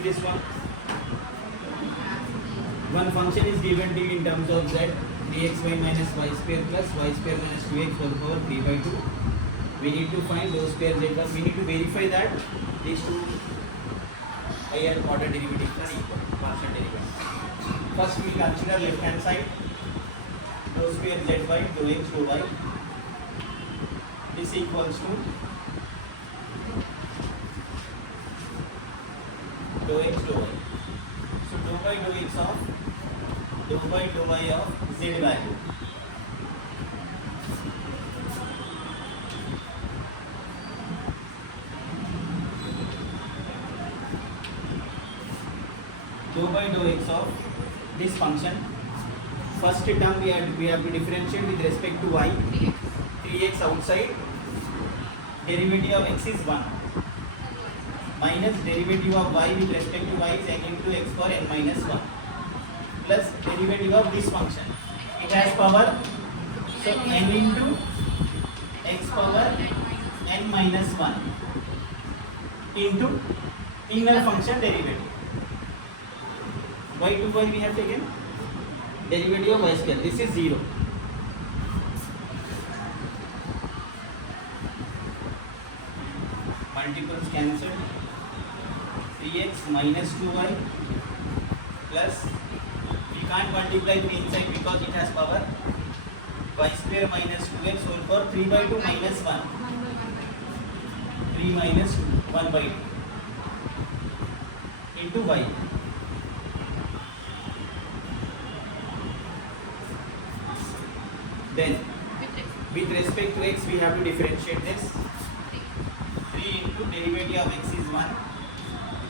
with this one. One function is given to you in terms of z 3xy minus y square plus y square minus 2x whole power 3 by 2. We need to find those pairs z plus. We need to verify that these two higher order derivatives are equal, partial derivatives. First we consider left hand side. Dou square z by dou x dou y is equals to dou x dou y. So dou by dou x of dou by dou y of z value. Dou by dou x of this function. First term we have to differentiate with respect to y. 3x outside. Derivative of x is 1. Minus derivative of y with respect to y is n into x power n minus 1. Plus derivative of this function. It has power. So n into x power n minus 1 into inner function derivative. Y to y we have taken derivative of y square. This is 0. Multiples cancelled. 3x minus 2y plus we can't multiply to inside because it has power. Y square minus 2x whole power 3 by 2 minus 1. 3 minus 2, 1 by 2 into y. Then with respect to x we have to differentiate this. 3 into derivative of x is 1.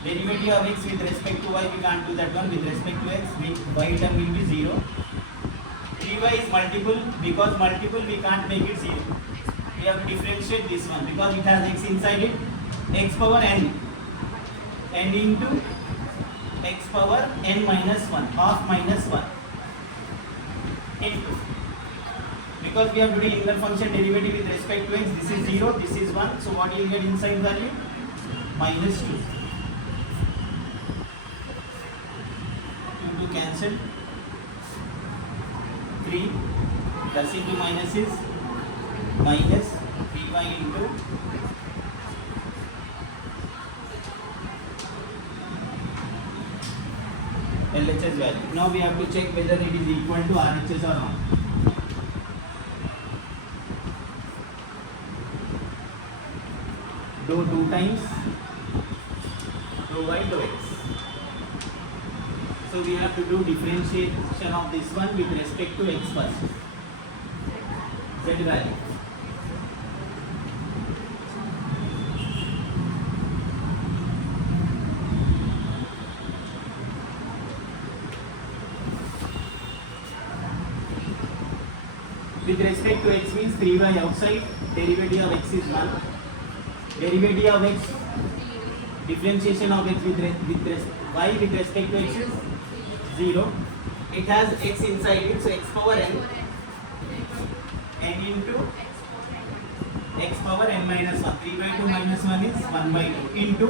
Derivative of x with respect to y we can't do that one. With respect to x y term will be 0. 3y is multiple. Because multiple we can't make it 0. We have to differentiate this one because it has x inside it. X power n. N into x power n minus 1. Half minus 1 into. Because we have to do inner function derivative with respect to x, this is 0, this is 1. So what you will get inside value? Minus 2. 2 to cancel. 3 plus into minus is minus 3y into LHS value. Now we have to check whether it is equal to RHS or not. Dou 2 times dou y dou x. So we have to do differentiation of this one with respect to x first. Z value. With respect to x means 3y outside, derivative of x is 1. Derivative of x, differentiation of x with y with respect to x is 0. It has x inside it, so x power n into x power n minus 1. 3 by 2 minus 1 is 1 by 2 into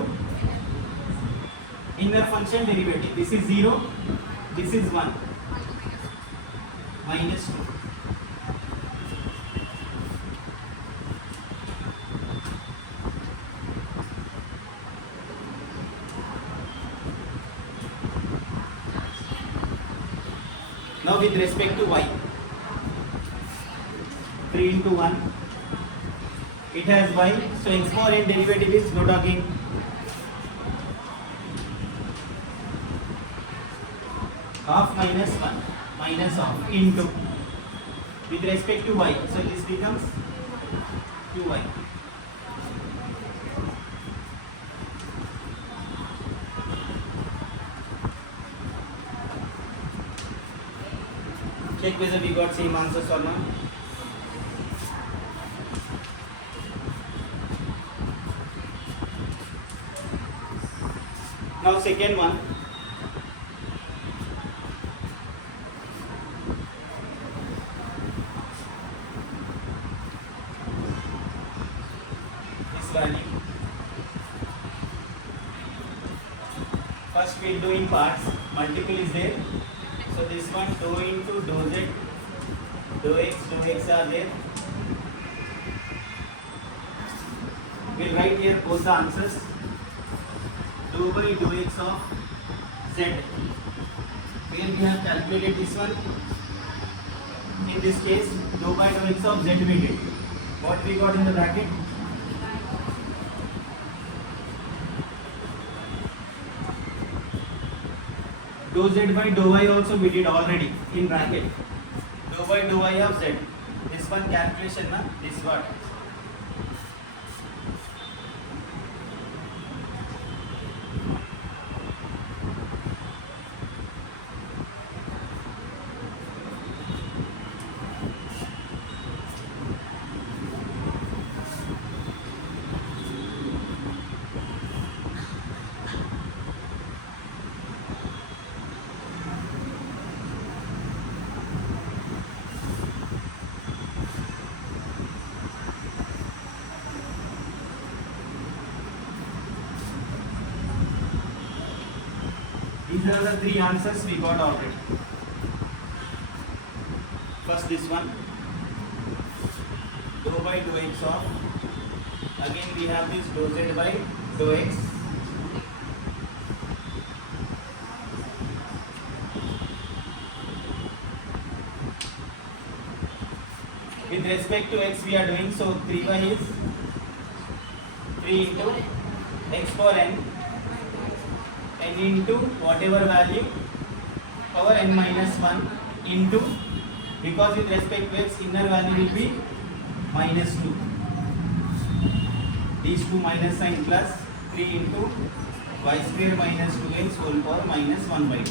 inner function derivative. This is 0, this is 1, minus 2. Now with respect to y, 3 into 1, it has y, so x power n derivative is no talking. Half minus 1, minus half into, with respect to y, so this becomes 2y. Check whether we got same answers or not. Now second one. This value. First we'll do in parts. Multiple is there. So this one dou into dou z, dou x are there. We'll write here both the answers. Dou by dou x of z. Where we have calculated this one. In this case, dou by dou x of z we did. What we got in the bracket? Dou z by dou y also we did already in bracket. Dou by dou y of z. This one calculation na, this what? These are the three answers we got already. First this one, dou by dou x of, again we have this dou z by dou x. With respect to x we are doing, so 3y is 3 into x power n into whatever value power n minus 1 into, because with respect to x inner value will be minus 2, these two minus sign plus 3 into y square minus 2x whole power minus 1 by 2.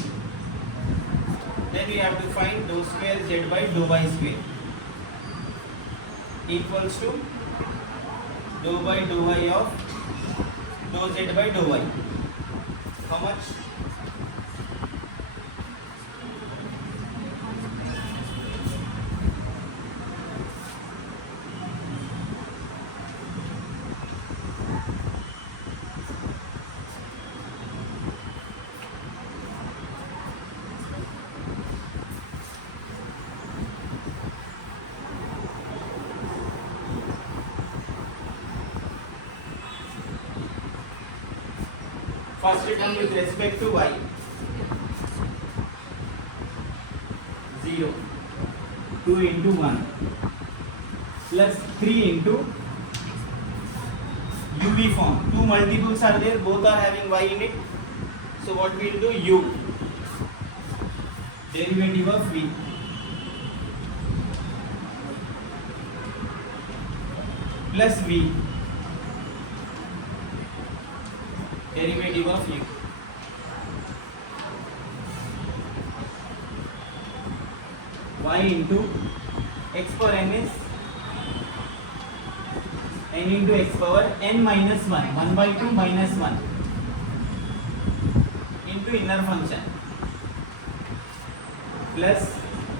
Then we have to find dou square z by dou y square equals to dou by dou y of dou z by dou y. How much? First term with respect to y, 0, 2 into 1 plus 3 into UV form. Two multiples are there, both are having y in it. So what we will do, u, derivative of v, plus v, derivative of u. Y into x power n is n into x power n minus 1, 1 by 2 minus 1 into inner function plus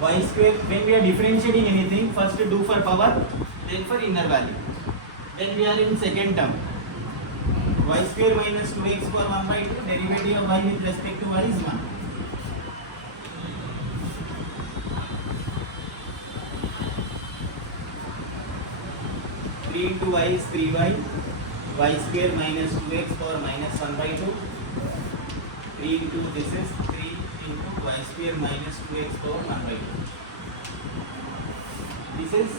y square. When we are differentiating anything, first do for power, then for inner value. Then we are in second term. Y square minus 2x power 1 by 2, derivative of y with respect to y is 1. Into y is 3y, y square minus 2x power minus 1 by 2, 3 into this is 3 into y square minus 2x power 1 by 2. This is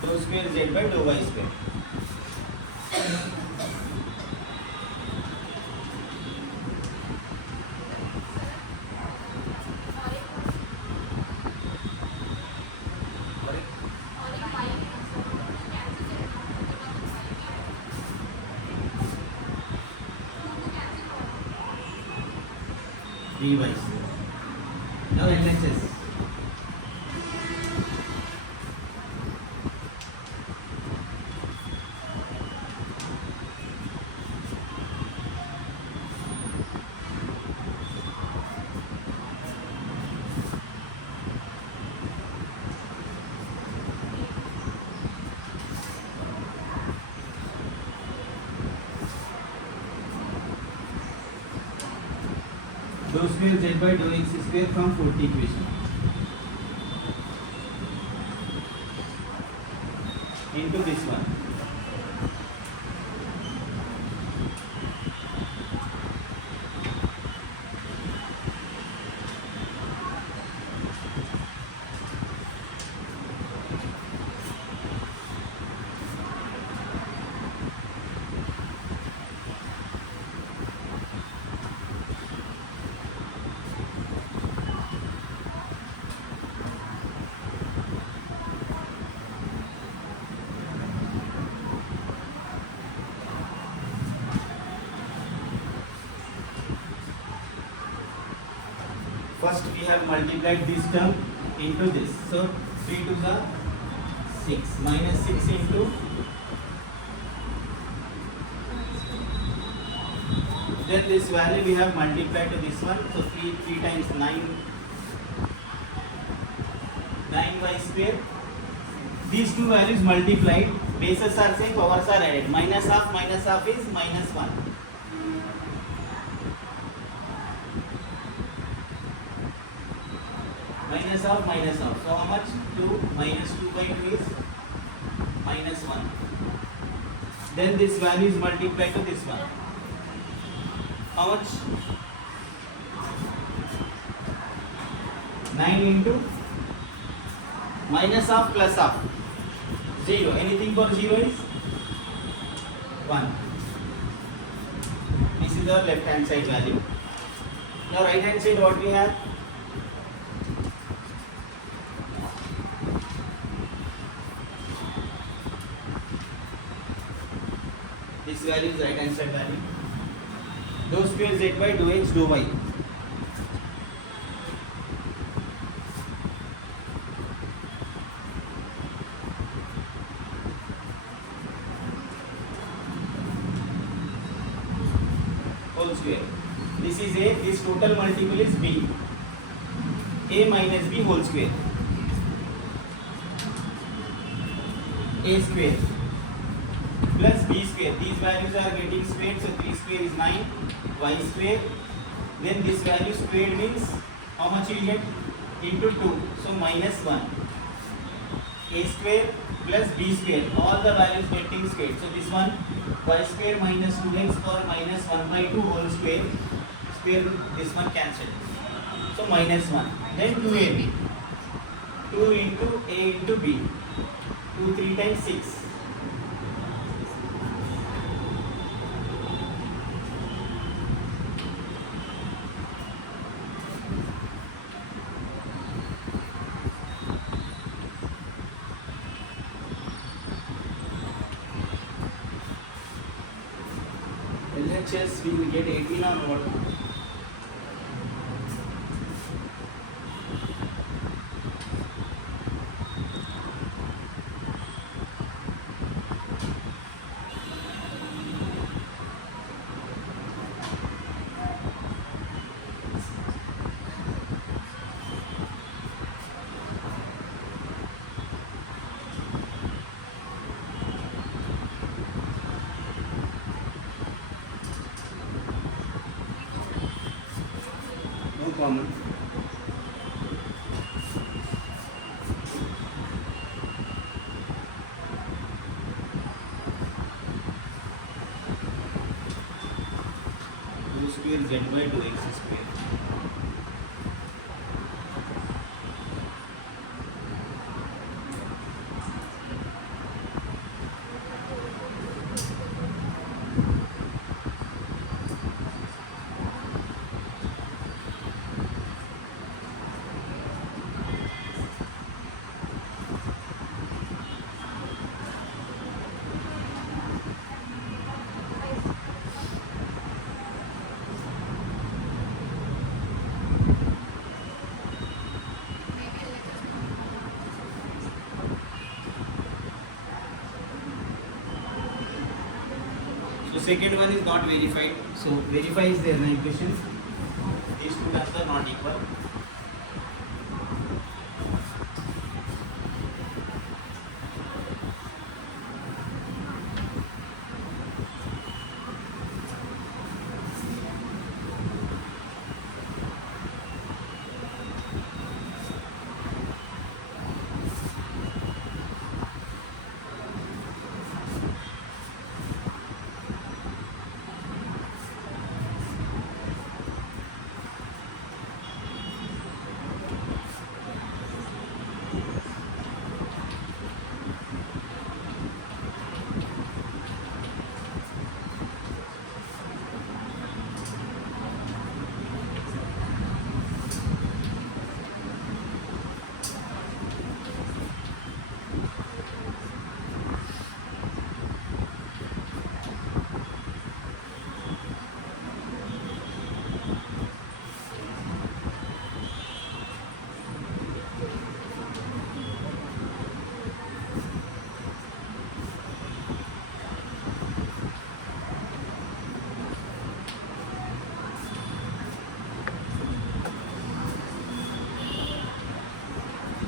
dou square z by dou y square. dy. Now LHS. dou square z by dou x square from fourth equation into this one. First we have multiplied this term into this. So 3 to the 6 minus 6 into then this value we have multiplied to this one. So 3 times 9y square. These two values multiplied, bases are same, powers are added. Minus half is minus 1. Minus half. So how much? 2 minus 2 by 2 is minus 1. Then this value is multiplied to this one. How much? 9 into minus half plus half. 0. Anything for 0 is 1. This is the left hand side value. Now right hand side what we have? This value is right hand side value. Dou square z by dou x dou y. Whole square. This is A, this total multiple is B. A minus B whole square. A square plus B square. These values are getting squared, so 3 square is 9, y square. Then this value squared means how much you get? Into 2, so minus 1. A square plus B square. All the values getting squared. So this one y square minus 2x or minus 1 by 2 whole square. Square this one cancelled. So minus 1. Then 2ab. 2 into A into B. 2 3 times 6. LHS we will get 18 or what? No common. Dou square z by dou x square. So second one is not verified. So verify is there in equation. These two terms are not equal.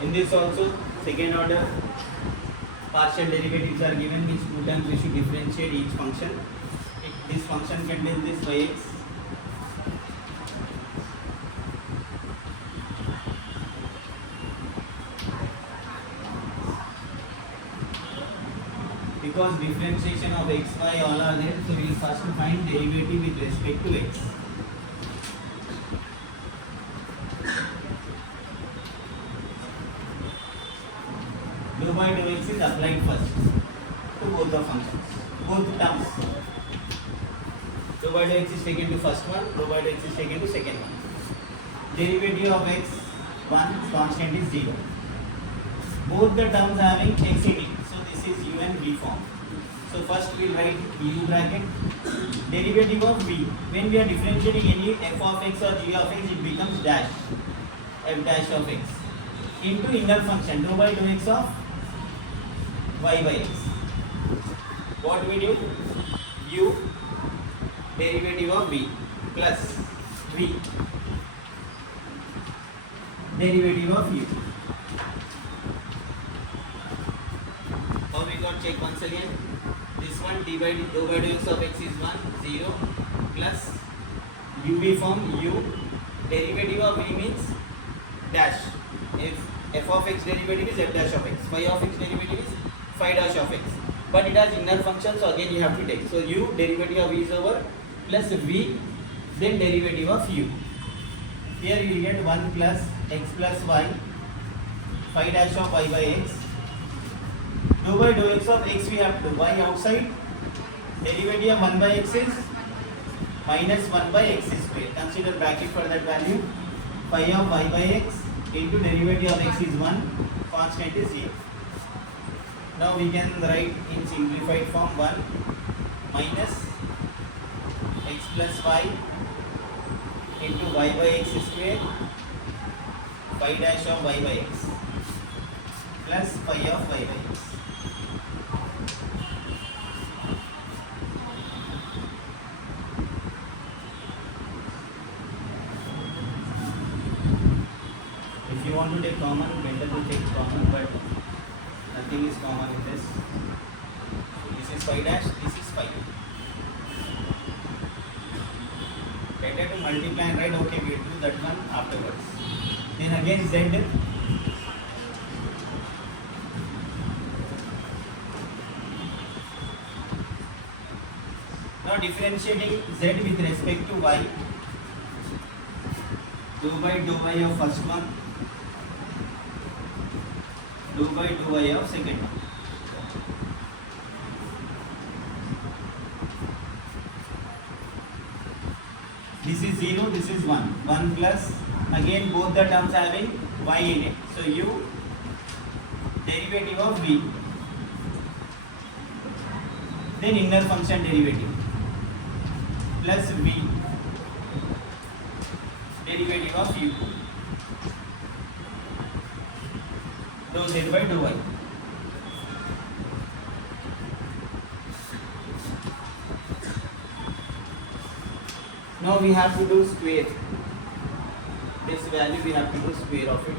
In this also, second order partial derivatives are given, which two times we should differentiate each function. This function contains this by x. Because differentiation of x, y all are there, so we will first find derivative with respect to x. Dou by dou x is applied first to both the functions, both terms. Dou by dou x is taken to first one, dou by dou x is taken to second one. Derivative of x, one constant is 0. Both the terms having x in it, so this is u and v form. So first we will write u bracket, derivative of v. When we are differentiating any f of x or g of x, it becomes dash, f dash of x, into inner function dou by dou x of y by x. What we do? U derivative of v plus v derivative of u. How we got check once again? This one d by dou by dou x of x is 1, 0 plus uv form u derivative of v means dash. If f of x derivative is f dash of x, phi of x derivative is phi dash of x. But it has inner function, so again you have to take. So u derivative of v is over plus v, then derivative of u. Here you will get 1 plus x plus y, phi dash of y by x. Dou by dou x of x we have to y outside, derivative of 1 by x is minus 1 by x square. Consider bracket for that value. Phi of y by x into derivative of x is 1, constant is 0. Now we can write in simplified form 1 minus x plus y into y by x square, phi dash of y by x plus phi of y by x. If you want to take common, better to take common, but nothing is common in this. This is phi dash, this is phi. Better to multiply and write, okay, we will do that one afterwards. Then again z. Now differentiating z with respect to y. Dou by dou y of first one, dou by dou y of second one. This is 0, this is 1. 1 plus, again both the terms having y in it. So u derivative of v, then inner function derivative plus v derivative of u, dou z by dou y. Now we have to do square. This value we have to do square of it.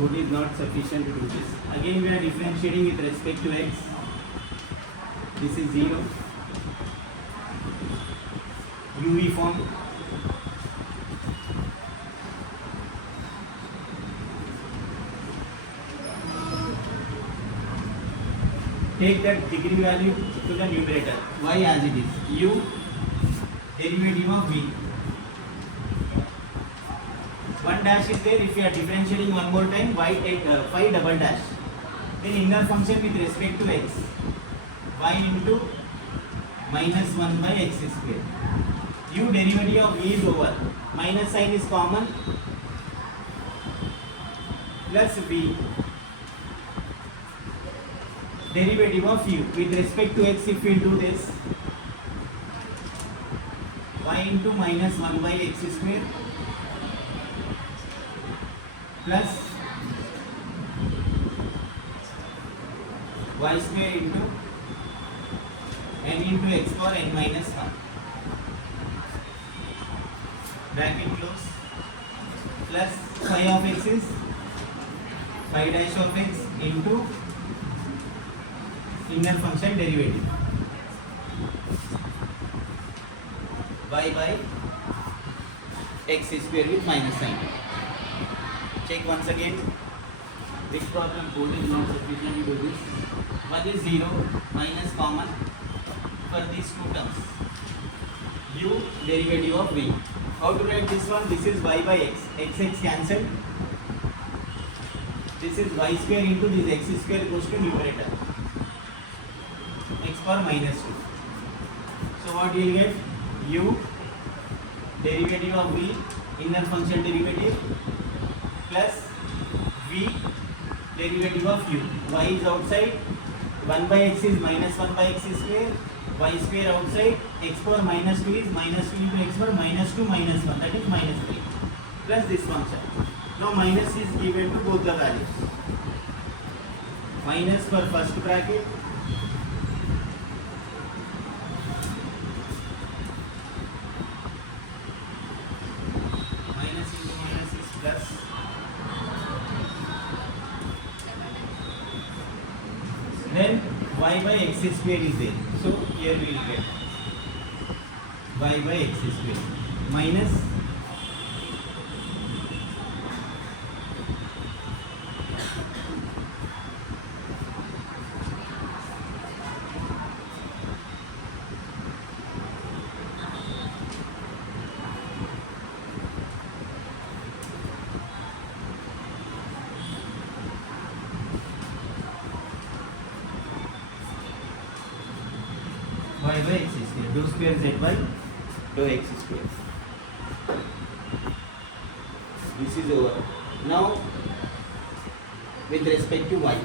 Wood is not sufficient to do this. Again we are differentiating with respect to x. This is 0. UV form. Take that degree value to the numerator. Y as it is. U derivative of v. 1 dash is there. If you are differentiating one more time, y take phi double dash. Then inner function with respect to x, y into minus 1 by x square. U derivative of v is over. Minus sign is common. plus v derivative of u with respect to x. If we do this, y into minus 1 by x square plus y square into n into x power n minus 1, bracket close, plus phi of x is phi dash of x into inner function derivative y by x square with minus sign. Check once again. This problem code is not sufficient to do this. One is 0 minus common for these two terms. U derivative of v. How to write this one? This is y by x. X cancelled. This is y square into this x square goes to numerator. X power minus 2. So what you will get? U derivative of v inner function derivative plus v derivative of u. Y is outside. 1 by x is minus 1 by x square. Y square outside. X power minus 2 is minus 2 into x power minus 2 minus 1. That is minus 3. Plus this function. Now minus is given to both the values. Minus for first bracket. Minus into minus is plus. Then y by x square is there. So here we will get y by x square minus y by x square, dou square z by dou x square. This is over. Now with respect to y,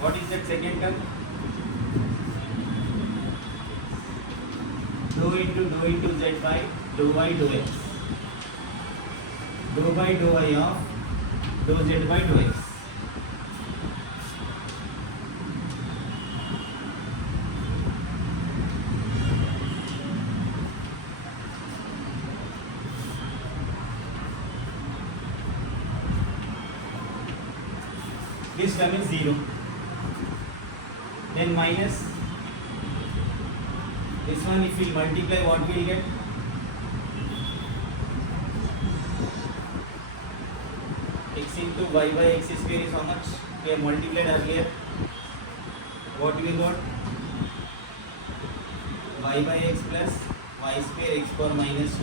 what is that second term? Dou into z by dou y dou x. Dou by dou y of dou z by dou x. This term is 0. Then minus this one, if we multiply, what we will get? X into y by x square is how much? We have multiplied earlier. What we got? Y by x plus y square x power minus 2.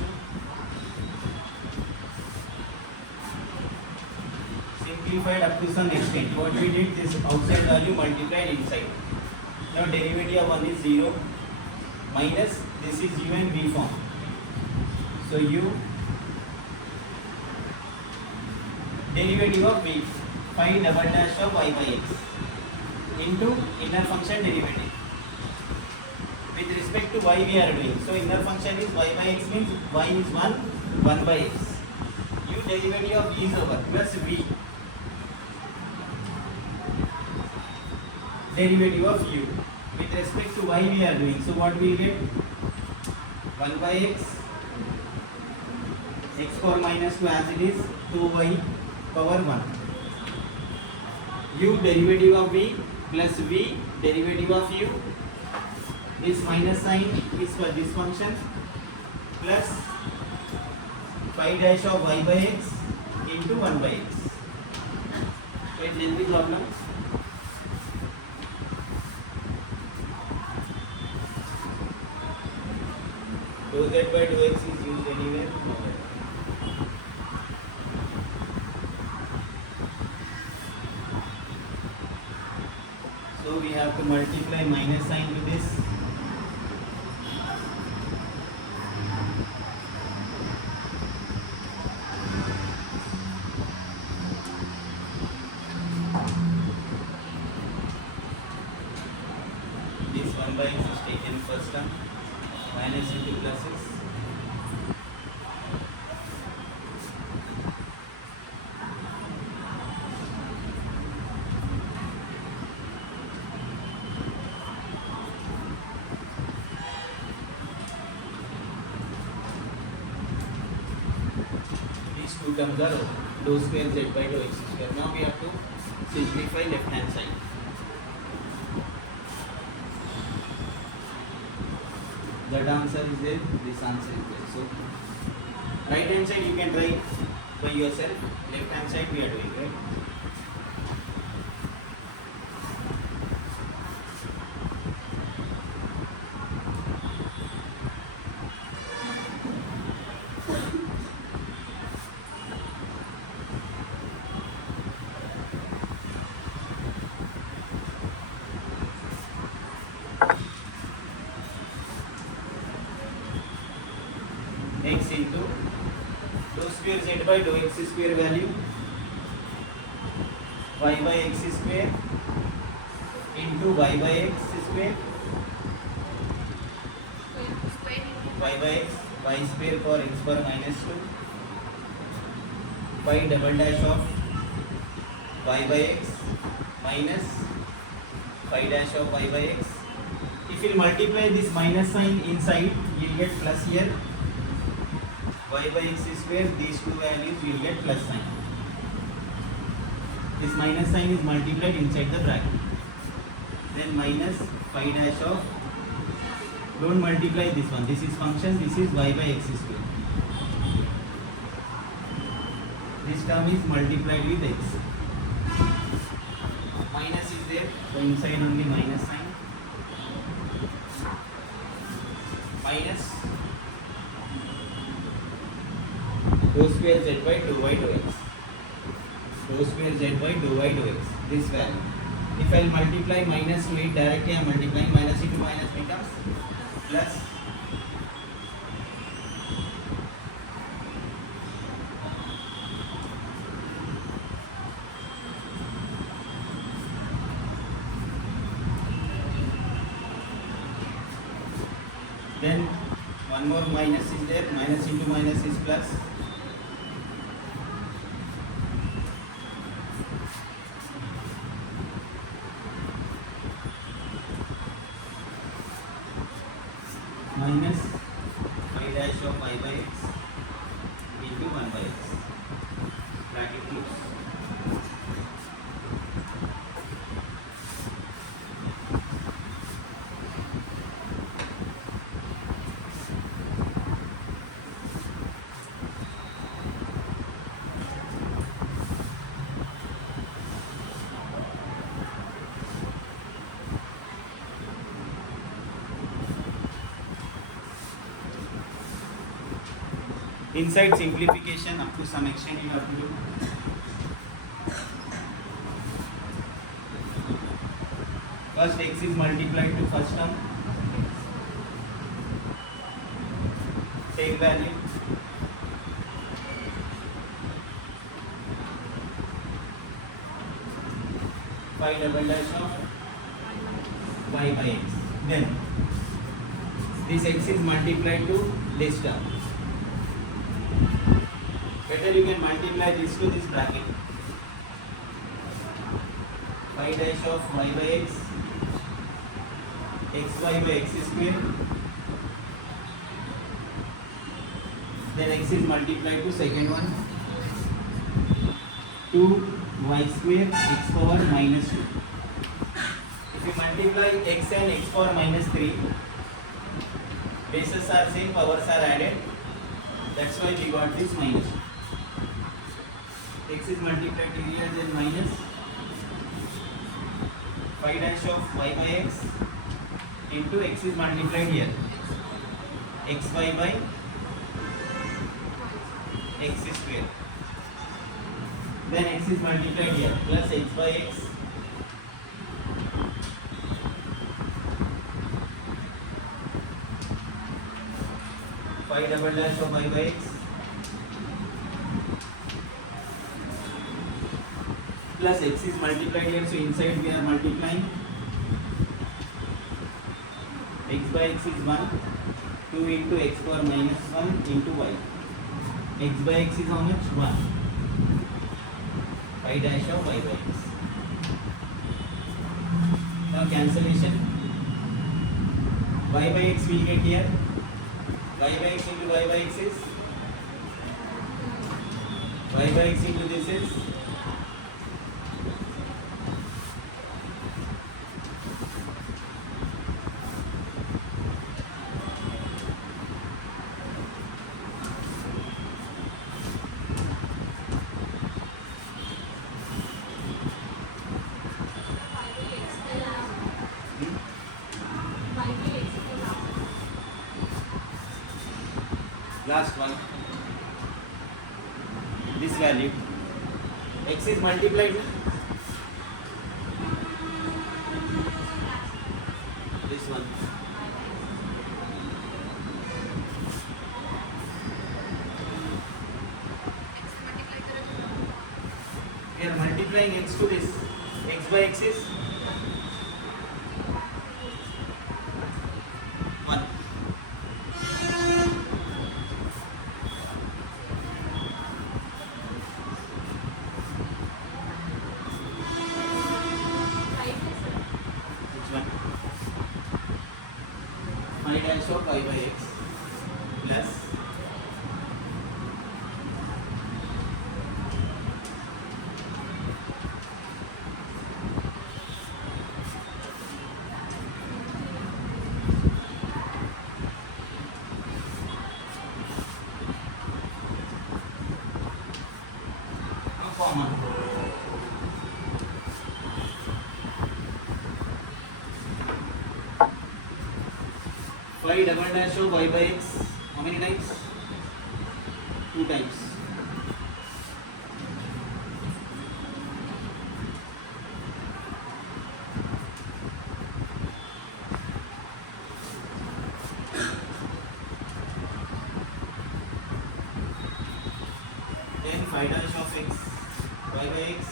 Simplified up to some extent. What we did, this outside value multiplied inside. Now derivative of 1 is 0 minus this is u and v form. So u derivative of v, phi double dash of y by x into inner function derivative. With respect to y we are doing. So inner function is y by x means y is 1 by x. U derivative of v is over plus v derivative of u. With respect to y we are doing. So what we will get? 1 by x power minus 2 as it is 2y power 1. U derivative of v plus v derivative of u. This minus sign is for this function plus phi dash of y by x into 1 by x. Wait, lengthy problem. Dou z by dou x is used anywhere? No. to multiply minus sign to this. This 1 by x is taken first term, minus into pluses. These two terms are dou square z by dou x square. Now we have to simplify left hand side. That answer is there, this answer is there. So right hand side you can try by yourself, left hand side we are doing, right? X into dou square z by dou x square value, y by x square into y by x square, y by x, y square for x power minus 2, phi double dash of y by x minus phi dash of y by x. If you multiply this minus sign inside, you will get plus here. Y by x square, these two values will get plus sign. This minus sign is multiplied inside the bracket. Then minus phi dash of, don't multiply this one, this is function, this is y by x square. This term is multiplied with x. Minus is there, so inside only minus sign. Minus dou square z by dou y dou x. Dou square z by dou y dou x. This value. If I multiply minus to it directly, I am multiplying minus into minus becomes plus. Then one more minus is there, minus into minus is plus. Minus phi dash of y by x into 1 by x. Bracket close. Inside simplification up to some extent you have to do. First x is multiplied to first term. Take value. Phi double dash of y by x. Then this x is multiplied to this term. Better you can multiply this to this bracket. Phi dash of y by x, xy by x square. Then x is multiplied to second one. 2y square x power minus 2. If you multiply x and x power minus 3, bases are same, powers are added. That's why we got this minus. X is multiplied here, then minus phi dash of y by x into x is multiplied here, xy by x square. Then x is multiplied here, plus x by x phi double dash of y by x plus x is multiplied here, so inside we are multiplying. X by x is 1, 2 into x power minus 1 into y. X by x is how much? 1. Phi dash of y by x. Now cancellation. Y by x will get here. Y by x into y by x is y by x into this is last one. This value x is multiplied with this one. We are multiplying x to this. X by x is 1. Phi dash of y by x plus common. Phi double dash of y by x, how many times? 2 times. Then phi dash of x, y by x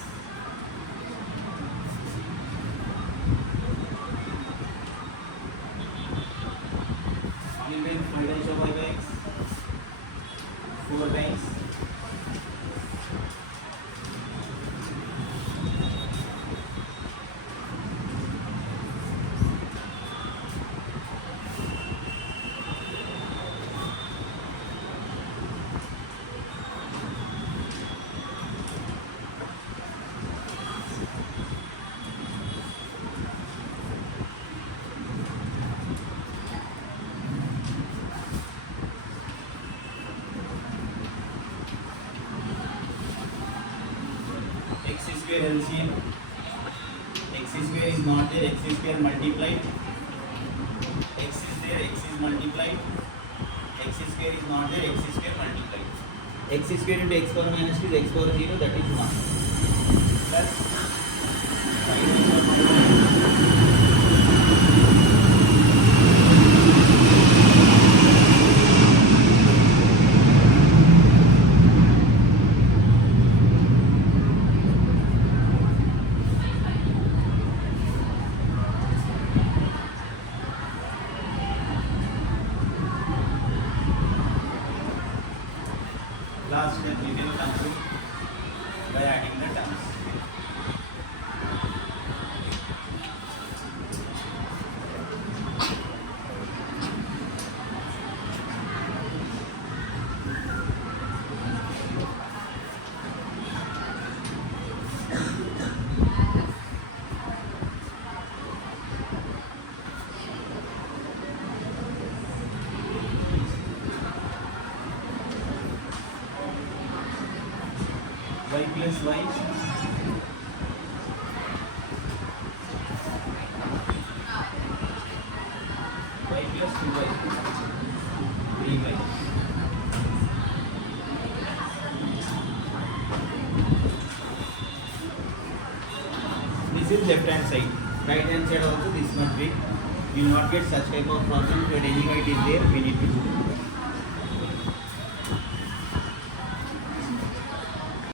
given phi dash of y by x 4 times. X square LCM. X square is not there. X square multiplied. X is there. X is multiplied. X square is not there. X square multiplied. X square into x power minus 2 is x power 0. That is 1. Plus phi dash of y by x. Last step we can conclude by adding the terms. Y plus y y plus 2y 3y. This is left hand side. Right hand side also this much big. You will not get such type of problem, but anyway it is there, we need to do.